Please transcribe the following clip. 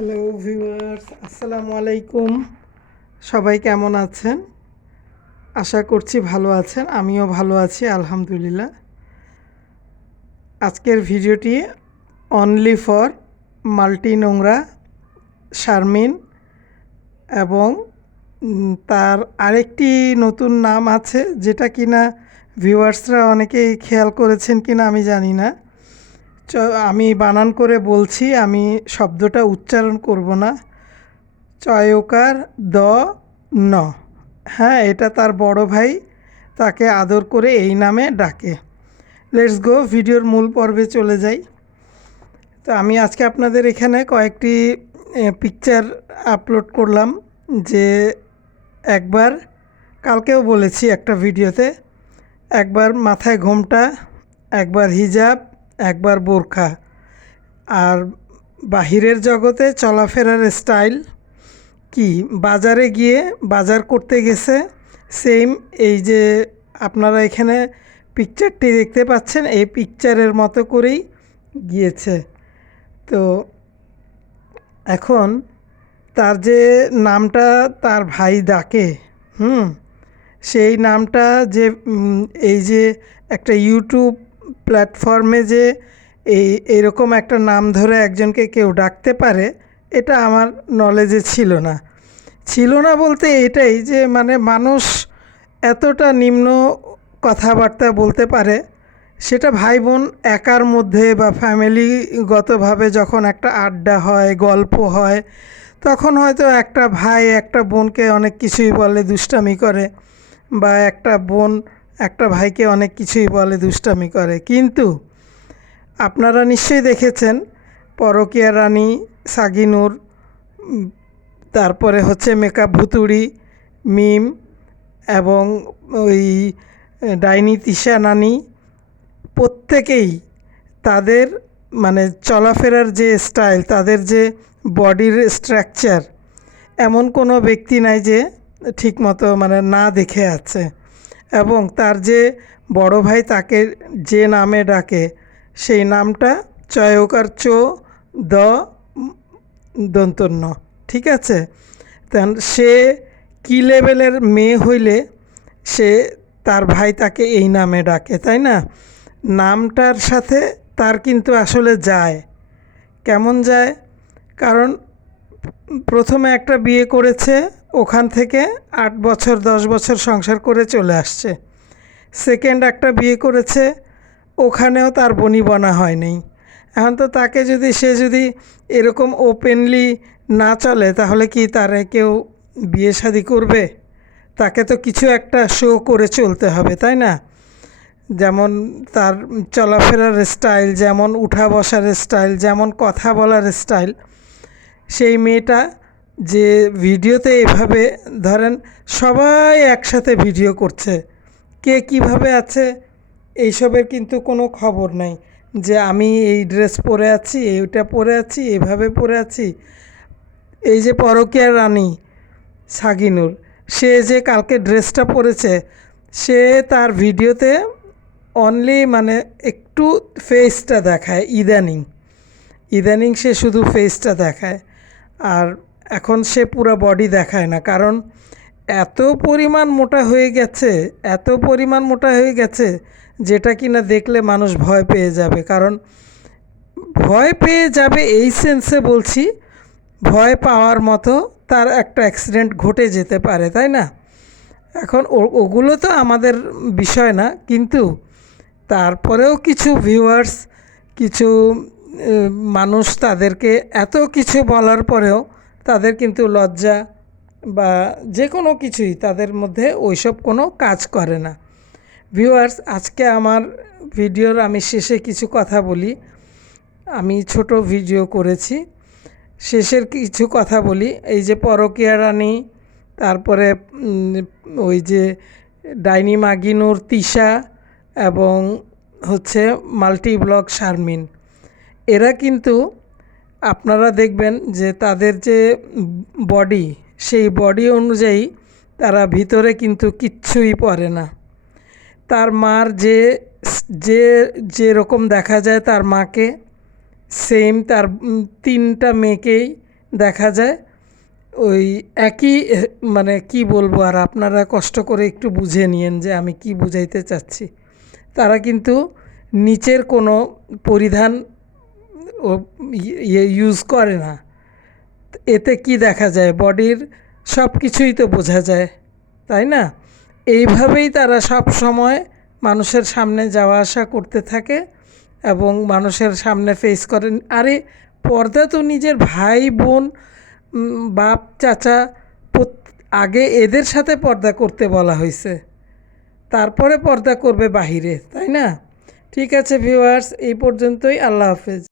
Hello viewers, আসসালামু আলাইকুম। সবাই কেমন আছেন? আশা করছি ভালো আছেন। আমিও ভালো আছি আলহামদুলিল্লাহ। আজকের ভিডিওটি অনলি ফর মাল্টি নোংরা শারমিন এবং তার আরেকটি নতুন নাম আছে, যেটা কিনা ভিউয়ার্সরা অনেকেই খেয়াল করেছেন কিনা আমি জানি না। আমি বানান করে বলছি, আমি শব্দটা উচ্চারণ করব না। চয়কার দ ন। হ্যাঁ, এটা তার বড় ভাই তাকে আদর করে এই নামে ডাকে। লেটস গো, ভিডিওর মূল পর্বে চলে যাই। তো আমি আজকে আপনাদের এখানে কয়েকটি পিকচার আপলোড করলাম, যে একবার কালকেও বলেছি একটা ভিডিওতে, একবার মাথায় ঘোমটা, একবার হিজাব, একবার বোরখা, আর বাহিরের জগতে চলাফেরার স্টাইল কি, বাজারে গিয়ে বাজার করতে গেছে সেম, এই যে আপনারা এখানে পিকচারটি দেখতে পাচ্ছেন, এই পিকচারের মতো করেই গিয়েছে। তো এখন তার যে নামটা তার ভাই ডাকে, সেই নামটা যে এই যে একটা ইউটিউব প্ল্যাটফর্মে যে এইরকম একটা নাম ধরে একজনকে কেউ ডাকতে পারে, এটা আমার নলেজে ছিল না বলতে এটাই যে মানে মানুষ এতটা নিম্ন কথাবার্তা বলতে পারে, সেটা ভাই বোন একার মধ্যে বা ফ্যামিলিগতভাবে যখন একটা আড্ডা হয়, গল্প হয়, তখন হয়তো একটা ভাই একটা বোনকে অনেক কিছুই বলে, দুষ্টামি করে, বা একটা বোন একটা ভাইকে অনেক কিছুই বলে, দুষ্টামি করে। কিন্তু আপনারা নিশ্চয়ই দেখেছেন পরকীয়া রানী সাগিনুর, তারপরে হচ্ছে মেকআপ ভুতুড়ি মিম, এবং ওই ডাইনি তিশা নানি, প্রত্যেকেই তাদের মানে চলাফেরার যে স্টাইল, তাদের যে বডির স্ট্রাকচার, এমন কোনো ব্যক্তি নাই যে ঠিকমতো মানে না দেখে আছে। এবং তার যে বড় ভাই তাকে যে নামে ডাকে, সেই নামটা চয়কার চো দ দন্তন্য, ঠিক আছে? তেন সে কী লেভেলের মেয়ে হইলে সে তার ভাই তাকে এই নামে ডাকে, তাই না? নামটার সাথে তার কিন্তু আসলে যায়, কেমন যায়? কারণ প্রথমে একটা বিয়ে করেছে, ওখান থেকে 8 বছর 10 বছর সংসার করে চলে আসছে। সেকেন্ড একটা বিয়ে করেছে, ওখানেও তার বনিবনা হয়নি। এখন তো তাকে যদি সে যদি এরকম ওপেনলি না চলে, তাহলে কি তারে কেউ বিয়ে শাদী করবে? তাকে তো কিছু একটা শো করে চলতে হবে, তাই না? যেমন তার চলাফেরার স্টাইল, যেমন উঠা বসার স্টাইল, যেমন কথা বলার স্টাইল, সেই মেয়েটা যে ভিডিওতে এভাবে ধরেন সবাই একসাথে ভিডিও করছে, কে কিভাবে আছে এইসবের কিন্তু কোনো খবর নাই, যে আমি এই ড্রেস পরে আছি, এইটা পরে আছি, এভাবে পরে আছি। এই যে পরকীয়া রানী সাগিনুর, সে যে কালকে ড্রেসটা পরেছে, সে তার ভিডিওতে অনলি মানে একটু ফেসটা দেখায়, ইদানিং সে শুধু ফেসটা দেখায়, আর এখন সে পুরো বডি দেখায় না। কারণ এত পরিমাণ মোটা হয়ে গেছে, যেটা কিনা দেখলে মানুষ ভয় পেয়ে যাবে। কারণ ভয় পেয়ে যাবে এই সেন্সে বলছি, ভয় পাওয়ার মতো তার একটা অ্যাক্সিডেন্ট ঘটে যেতে পারে, তাই না? এখন ওগুলো তো আমাদের বিষয় না, কিন্তু তারপরেও কিছু ভিউয়ার্স, কিছু মানুষ, তাদেরকে এত কিছু বলার পরেও তাদের কিন্তু লজ্জা বা যে কোনো কিছুই তাদের মধ্যে ওইসব কোনো কাজ করে না। ভিউয়ার্স, আজকে আমার ভিডিওর আমি শেষে কিছু কথা বলি। আমি ছোট ভিডিও করেছি, শেষের কিছু কথা বলি। এই যে পরকীয়া রানী, তারপরে ওই যে ডাইনি মাগিনুর তিশা, এবং হচ্ছে মাল্টি ব্লগ শারমিন, এরা কিন্তু আপনারা দেখবেন যে তাদের যে বডি, সেই বডি অনুযায়ী তারা ভিতরে কিন্তু কিচ্ছুই পরে না। তার মার যে যে যেরকম দেখা যায় তার মাকে, সেম তার 3টা মেয়েকেই দেখা যায় ওই একই মানে কি বলবো আর, আপনারা কষ্ট করে একটু বুঝে নিয়েন যে আমি কি বুঝাইতে চাচ্ছি। তারা কিন্তু নিচের কোনো পরিধান ও ইউজ করে না। এতে কি দেখা যায়, বডির সব কিছুই তো বোঝা যায়, তাই না? এইভাবেই তারা সব সময় মানুষের সামনে যাওয়া আসা করতে থাকে এবং মানুষের সামনে ফেস করেন। আরে পর্দা তো নিজের ভাই বোন, বাপ চাচা, আগে এদের সাথে পর্দা করতে বলা হয়েছে, তারপরে পর্দা করবে বাহিরে, তাই না? ঠিক আছে ভিউয়ার্স, এই পর্যন্তই। আল্লাহ হাফেজ।